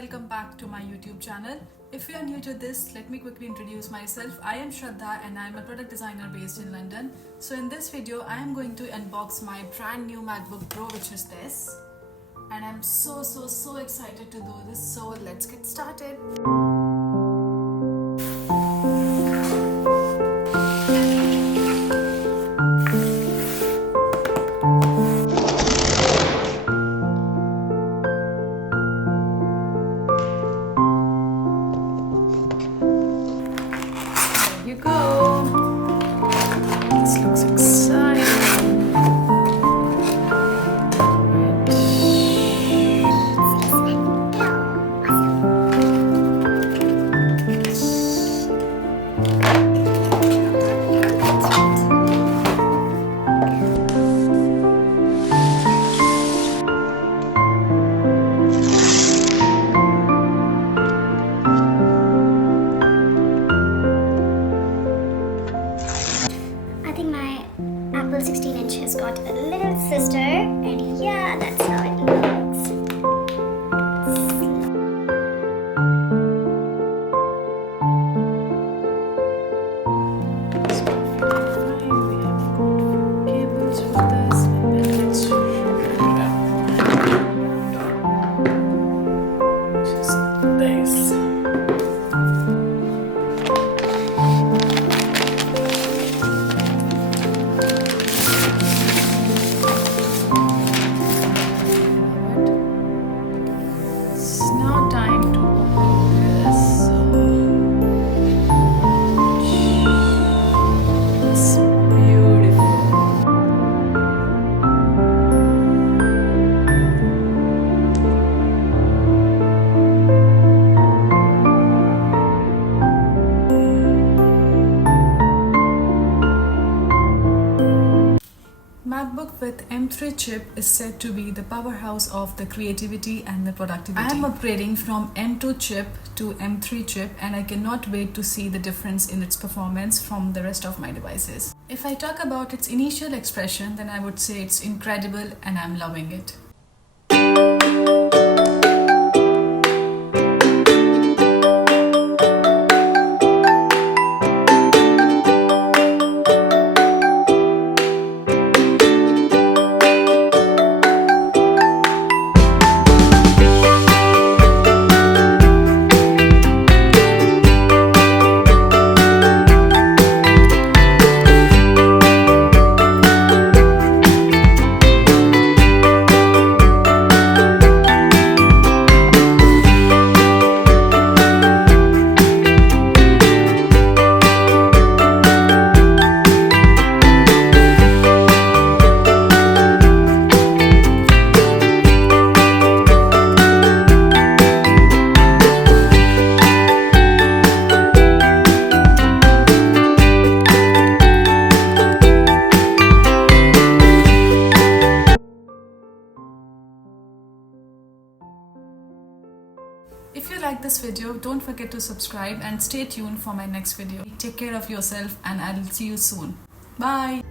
welcome back to my YouTube channel. If you are new to this, let me quickly introduce myself. I am Shraddha and I am a product designer based in London. So in this video, I am going to unbox my brand new MacBook Pro, which is this. And I'm so excited to do this. So let's get started. This looks exciting. I think my Apple 16-inch has got a little sister, and yeah, that's how it looks. MacBook with M3 chip is said to be the powerhouse of the creativity and the productivity. I am upgrading from M2 chip to M3 chip and I cannot wait to see the difference in its performance from the rest of my devices. If I talk about its initial expression, then I would say it's incredible and I'm loving it. If you like this video, don't forget to subscribe and stay tuned for my next video. Take care of yourself and I'll see you soon. Bye.